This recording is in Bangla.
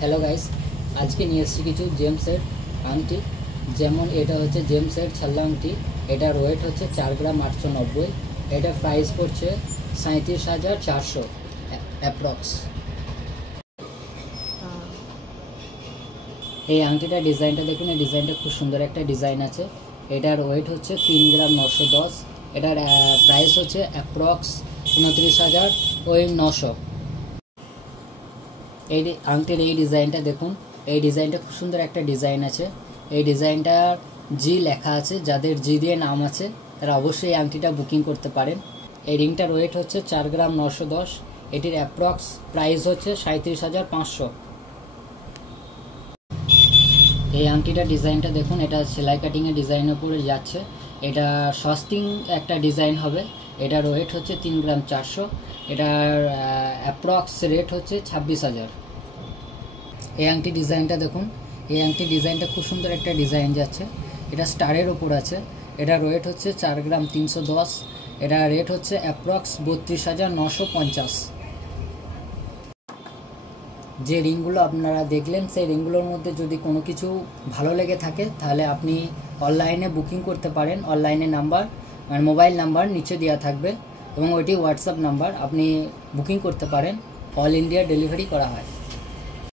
হ্যালো গাইস, আজকে নিয়ে এসেছি কিছু জেমসের আংটি। যেমন এটা হচ্ছে জেমসের ছাল্লা আংটি। এটার ওয়েট হচ্ছে 4 গ্রাম 890। এটার প্রাইস পড়ছে 37,400 অ্যাপ্রক্স। এই আংটিটার ডিজাইনটা দেখুন, এই ডিজাইনটা খুব সুন্দর একটা ডিজাইন আছে। এটার ওয়েট হচ্ছে 3 গ্রাম 910। এটার প্রাইস হচ্ছে অ্যাপ্রক্স 29,900। এই আংটির এই ডিজাইনটা দেখুন, এই ডিজাইনটা খুব সুন্দর একটা ডিজাইন আছে। এই ডিজাইনটার জি লেখা আছে, যাদের জি দিয়ে নাম আছে তারা অবশ্যই এই আংটিটা বুকিং করতে পারেন। এই রিংটার ওয়েট হচ্ছে 4 গ্রাম 910। এটির অ্যাপ্রক্স প্রাইস হচ্ছে 37,500। এই আংটিটার ডিজাইনটা দেখুন, এটা সেলাই কাটিংয়ের ডিজাইনের উপরে যাচ্ছে। এটা সস্তিং একটা ডিজাইন হবে। এটার ওয়েট হচ্ছে 3 গ্রাম 400। এটার অ্যাপ্রক্স রেট হচ্ছে 26,000। এই আংটি ডিজাইনটা দেখুন, এই আংটি ডিজাইনটা খুব সুন্দর একটা ডিজাইন যাচ্ছে। এটা স্টারের ওপর আছে। এটার ওয়েট হচ্ছে 4 গ্রাম 310। এটা রেট হচ্ছে অ্যাপ্রক্স 32,950। যে রিংগুলো আপনারা দেখলেন, সেই রিংগুলোর মধ্যে যদি কোনো কিছু ভালো লেগে থাকে তাহলে আপনি অনলাইনে বুকিং করতে পারেন। অনলাইনে নাম্বার মানে মোবাইল নাম্বার নিচে দেওয়া থাকবে এবং ওইটি হোয়াটসঅ্যাপ নাম্বার, আপনি বুকিং করতে পারেন। অল ইন্ডিয়া ডেলিভারি করা হয়।